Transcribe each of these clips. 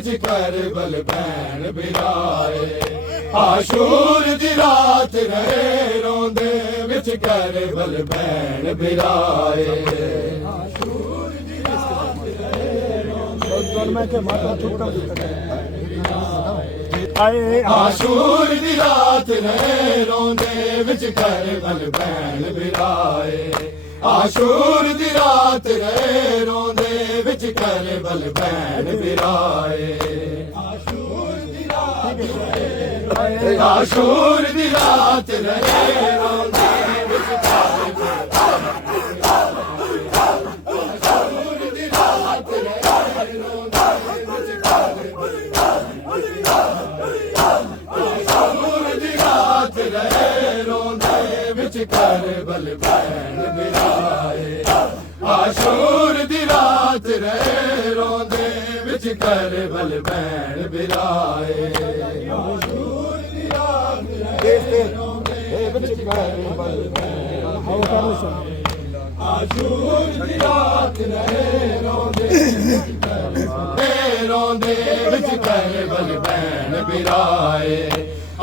विच करबल भैन बिराए आशूर दी रात रहे रोंदे विच करबल भैन बिराए आशूर दी रात रहे आशूर दी रात रहे रोंदे विच करबल भैन बिराए आशूर दी रात रहे रोंदे विच करबल भैन बिराए आशूर दी रात रहे आशूर दी रात रहे रोंदे विच करबल आशूर दी रात रहे रोंदे विच करबल आशूर दी रात रहे रोंदे विच करबल भैन बिराए आशूर दी रात रहे रोंदे विच करबल भैन बिराए आशूर दी रात रहे रोंदे विच करबल भैन आशूर दी रात रहे रोंदे विच करबल भैन बिराए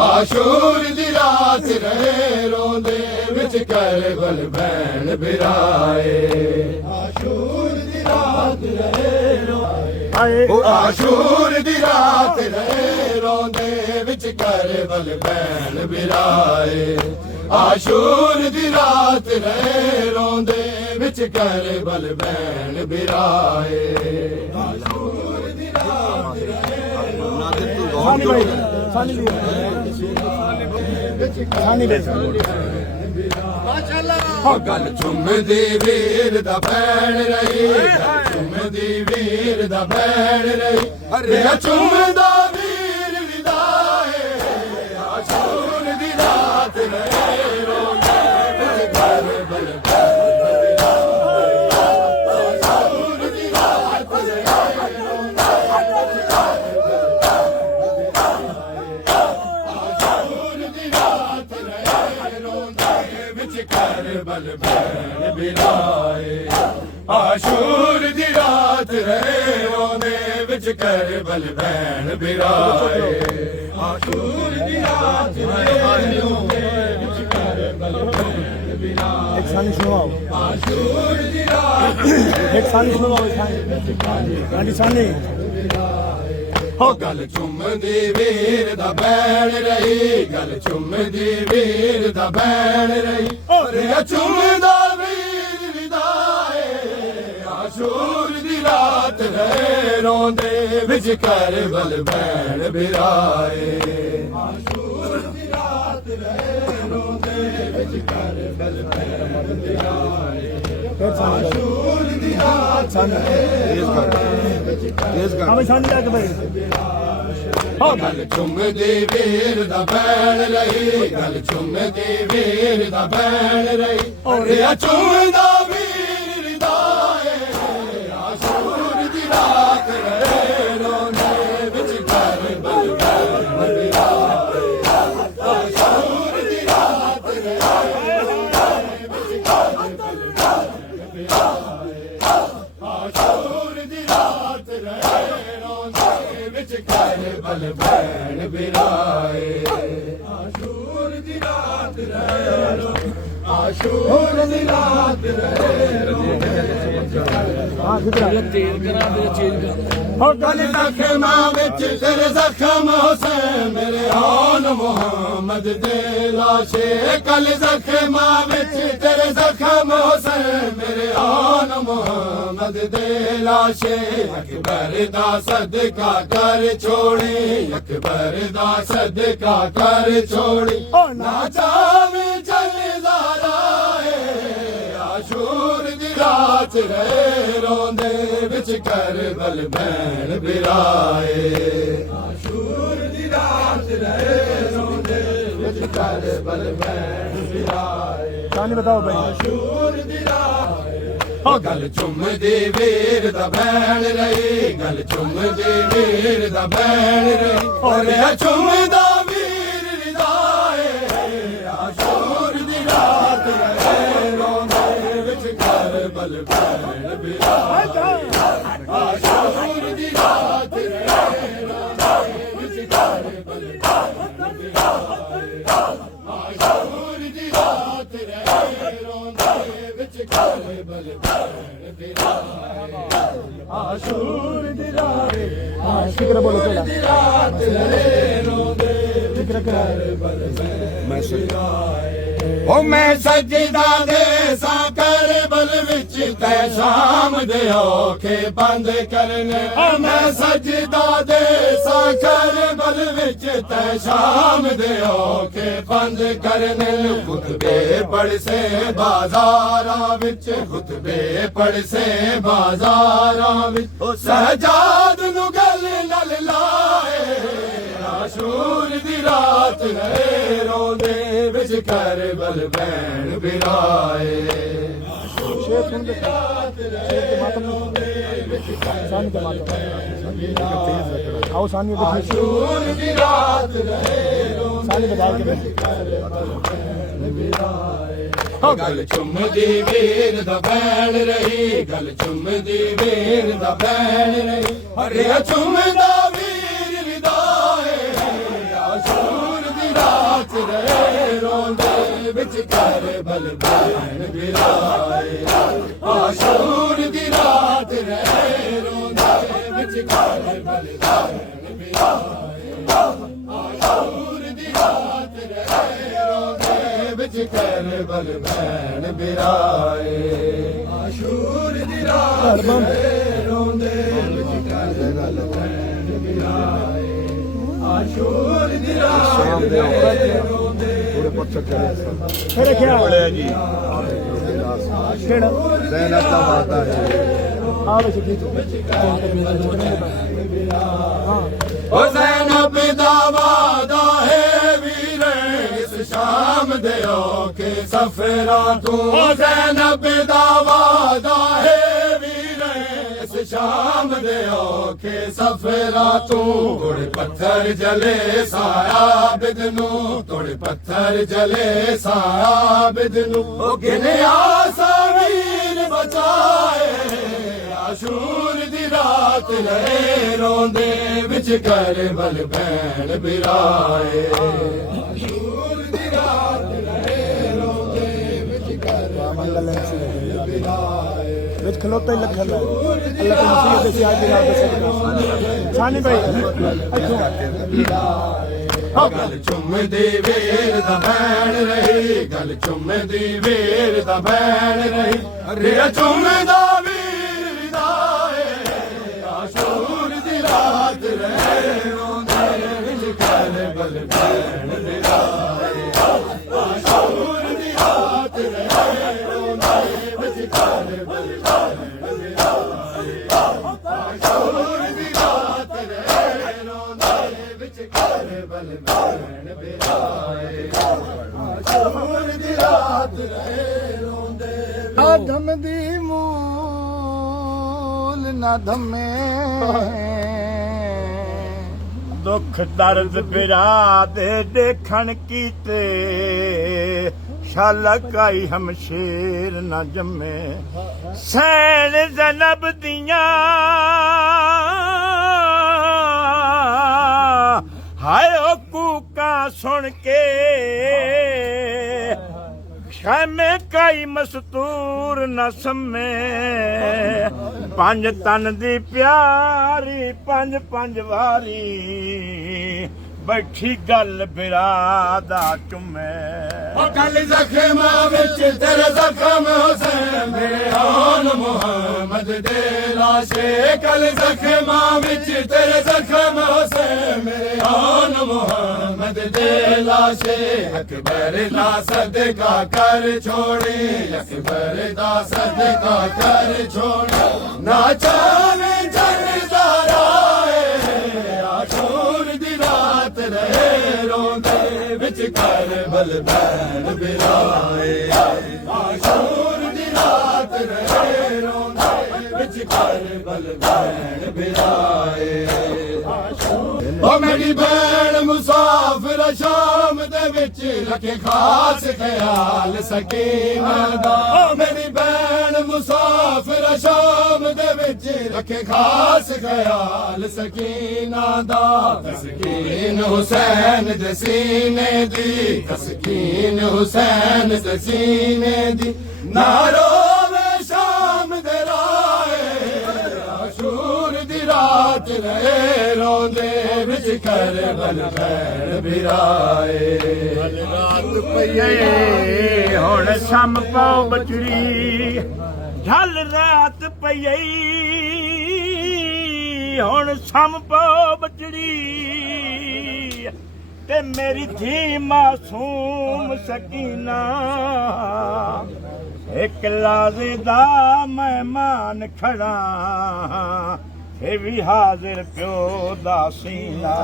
आशूर दी रात रहे रोंदे विच करबल भैन बिराए आशूर दी रात रहे आशूर दी रात रहे रोंदे विच करबल भैन बिराए आशूर दी रात रहे रोंदे विच करबल भैन बिराए आशूर दी रात रहे गल चुमदी वीर दा भैन रही गल चुमदी वीर दा भैन रही अरे चुमदा वीर विदाए आशूर दी रात रहे रोंदे विच करबल आशूर दी रात रहे रोंदे आशूर दी रात रहे रोंदे विच करबल भैन बिराए आशूर दी रात रहे रोंदे विच करबल भैन बिराए आशूर दी रात रहे रोंदे विच करबल भैन बिराए एक सानी सुनाओ आशूर दी रात एक सानी सुनाओ गांधी सानी हो गल चुमदी वीर दा भैन रही गल चुमदी वीर दा भैन रही और चुमदा वीर विदाए आशूर दी रात रहे रोंदे विच करबल भैन बिराए आशूर दी रात रहे रोंदे विच करबल भैन बिराए आशूर दी रात रहे गल चुमदी वीर दा भैन रही गल चुमदी वीर दा भैन रही और चुमदा वीर विदाए आशूर दी रात रहे रोंदे विच करबल भैन बिराए आशूर दी रात रहे रोंदे विच करबल भैन बिराए आशूर दी रात रहे रोंदे विच करबल भैन बिराए आशूर दी रात रहे आशूर दी रात रहे गल जख्मा विच तेरे जख्म हुसैन मेरे आन मुहम्मद दे लाशे गल जख्मा विच तेरे जख्म हुसैन मेरे आन मुहम्मद दे लाशे अकबर दा सदका कर छोड़ी अकबर दा सदका कर छोड़ी ना जावे जलदाराए आशूर दी रात रहे रोंदे विच करबल भैन बिराए आशूर दी रात रहे रोंदे विच करबल भैन बिराए कहानी बताओ भाई आशूर दी रात गल चुमदी वीर दा भैन रही गल चुमदी वीर दा भैन रही और चुमदा वीर विदाए आशूर दी रात रहे रोंदे विच करबल भैन बिराए आशूर दी रात रहे आशूर दी रात फिक्र बोलो आशूर दी रात रहे रोंदे फिक्र करा ओ मैं सजदा दे सा करबल विच तै शाम दे औखे बंद करने ओ मैं सजदा दे सा करबल विच तै शाम दे औखे बंद करने खुतबे पढ़ से बाजारां विच खुतबे पढ़ से बाजारां विच ओ सहजाद नु गल नल लाए आशूर दी रात रहे रोंदे विच करबल भैन बिराए शेर सुन ले शेर के मातम सानी के मातम आओ सानी को आशूर दी रात रहे रोंदे सानी बजा के गल चुमदी वीर दा भैन रही गल चुमदी वीर दा भैन रही अरे चुमदा वीर विदाए आशूर दी रात रहे रोंदे विच करबल भैन बिराए आशूर दी रात रहे रोंदे विच करबल भैन बिराए आशूर दी रात रहे रोंदे विच करबल भैन बिराए आशूर दी रात रहे रोंदे विच करबल भैन बिराए आशूर दी रात रहे रोंदे फिर क्या जी केड़ा ज़ैनब का वादा है आ वैसे की हां ओ ज़ैनब दा वादा है वीरे इस शाम दे औखे सफरां तू ओ ज़ैनब दा वादा है वीरे इस शाम दे औखे सफरां तू तोड़ पत्थर जले साया बिदनू तोड़ पत्थर जले साया बिदनू ओ गिनया सा वीर बचाए आशूर दी रात रहे रोंदे विच करबल भैन बिराए आशूर दी रात रहे रोंदे विच करबल भैन बिराए विच खलोता ही लखन है अल्लाह की नसीहत से आज दिला दे सानी भाई गल चुमदी वीर दा भैन रही गल चुमदी वीर दा भैन रही अरे चुमदा वीर विदाए आशूर दी रात रहे रोंदे विच करबल भैन बिराए आशूर दी रात रहे रोंदे विच करबल भैन बिराए आशूर दी रात रहे रोंदे विच करबल भैन बिराए आशूर दी रात रहे रोंदे धम दी मूल ना धमे दुख दर्द बिराद देखण कीते शालक आई हमशेर ना जमे सैन ज़ैनब दियां हाय ओ कूका सुन के खैमे काई मस्तूर न सम्मे पंज तन दी प्यारी पंज पंज वारी बैठी गल बिरादा चुमे गल जख्मा विच तेरे जख्म हुसैन मेरे आन मुहम्मद दे लाशे गल जख्मा विच तेरे जख्म हुसैन मेरे आन मुहम्मद दे लाशे अकबर दा सदका कर छोड़ी अकबर दा सदका कर छोड़ी ना चावे जरदारा आशूर दी रात रहे रोंदे विच करबल भैन बिराए आशूर दी रात रहे रोंदे विच करबल भैन बिराए ओ मेरी भैन मुसाफिर शाम दे विच रखे खास ख्याल सकीना दा ओ मेरी भैन मुसाफिर शाम दे विच रखे खास ख्याल सकीना दा तस्कीन हुसैन दे सीने दी तस्कीन हुसैन दे सीने दी ना रोवे शाम दे राए आशूर ਦੀ ਰਾਤ ਰਹੇ ਰੋਂਦੇ ਵਿੱਚ ਕਰਬਲ ਭੈਣ ਬਿਰਾਏ ਰਾਤ ਪਈਏ ਹੁਣ ਸ਼ਮ ਪਾਉ ਬਚੜੀ ਢਲ ਰਾਤ ਪਈਏ ਹੁਣ ਸ਼ਮ ਪਾਉ ਬਚੜੀ ਤੇ ਮੇਰੀ ਧੀ ਮਾਸੂਮ ਸਕੀਨਾ ਇੱਕ ਲਾਜ਼ੇ ਦਾ ਮਹਿਮਾਨ ਖੜਾ ਇਹ ਵੀ ਹਾਜ਼ਰ ਪਿਓ ਦਾ ਸੀਨਾ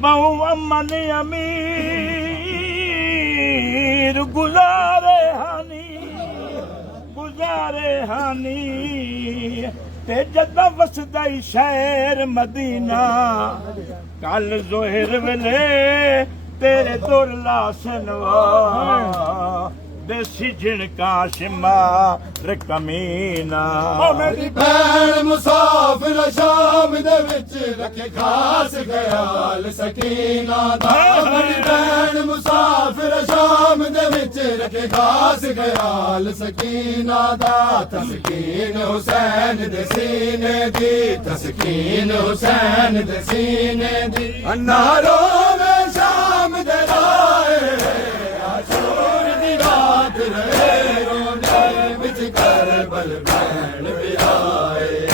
ਬਹੁ ਅਮਨ ਅਮੀਰ ਗੁਜ਼ਾਰੇ ਹਾਨੀ ਤੇ ਜਦੋਂ ਵਸਦਾ ਈ ਸ਼ਹਿਰ ਮਦੀਨਾ ਕੱਲ ਜ਼ੋਹਰ ਵੇਲੇ ਤੇਰੇ ਦੁਰਲਾ ਸਨਵਾ ਦੇਸੀ ਝਿਣਕਾ ਸ਼ਿਮਾ ਰਕਮੀਨਾ ਮੇਰੀ ਭੈਣ ਮੁਸਾਫਿਰ ਸ਼ਾਮ ਦੇ ਵਿੱਚ ਰੱਖੇ ਖਾਸ ਖਿਆਲ ਸਕੀਨਾ ਦਾ ਮੇਰੀ ਭੈਣ ਮੁਸਾਫਿਰ ਸ਼ਾਮ ਦੇ ਵਿੱਚ ਰੱਖੇ ਖਾਸ ਖਿਆਲ ਸਕੀਨਾ ਦਾ ਤਸਕੀਨ ਹੁਸੈਨ ਦੇ ਸੀਨੇ ਦੀ ਤਸਕੀਨ ਹੁਸੈਨ ਦੇ ਸੀਨੇ ਦੀ ਨਾ ਰੋਵੇ ਸ਼ਾਮ ਦੇ ਰਾਏ ਆਸ਼ੂਰ ਦੀ ਰਾਤ ਰਹੇ ਰੋਂਦੇ ਵਿੱਚ ਕਰਬਲ ਭੈਣ ਬਿਰਾਏ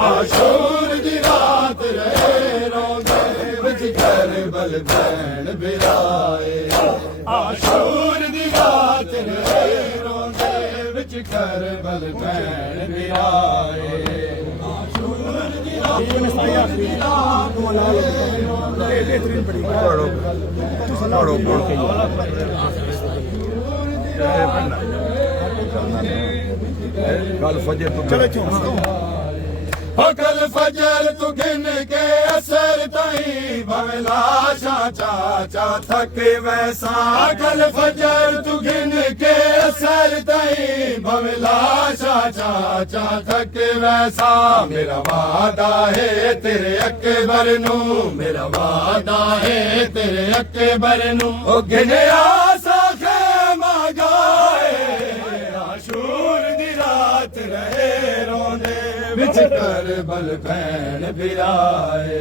ਆਸ਼ੂਰ ਦੀ ਰਾਤ ਰਹੇ ਰੋਂਦੇ ਵਿੱਚ ਕਰਬਲ ਭੈਣ ਬਿਰਾਏ ਆਸ਼ੂਰ ਦੀ ਰਾਤ ਰਹੇ ਰੋਂਦੇ ਵਿੱਚ ਕਰਬਲ ਭੈਣ ਬਿਰਾਏ ਆਸ਼ੂਰ ਦੀ ਰਾਤ ਕੱਲ ਫਜਰ ਤੋਂ ਚਲੋ कल फजर तू गिन के असर ताई भवे लाशा चाचा थक वैसा कल फजर तू गिन के असर ताई भवे लाशा चाचा थक वैसा मेरा वादा है तेरे अकबर नू मेरा वादा है तेरे अकबर नू ओ गिनया साखे मगाए आशूर दी रात रहे रोंदे ਵਿੱਚ ਕਰਬਲ ਭੈਣ ਬਿਰਾਏ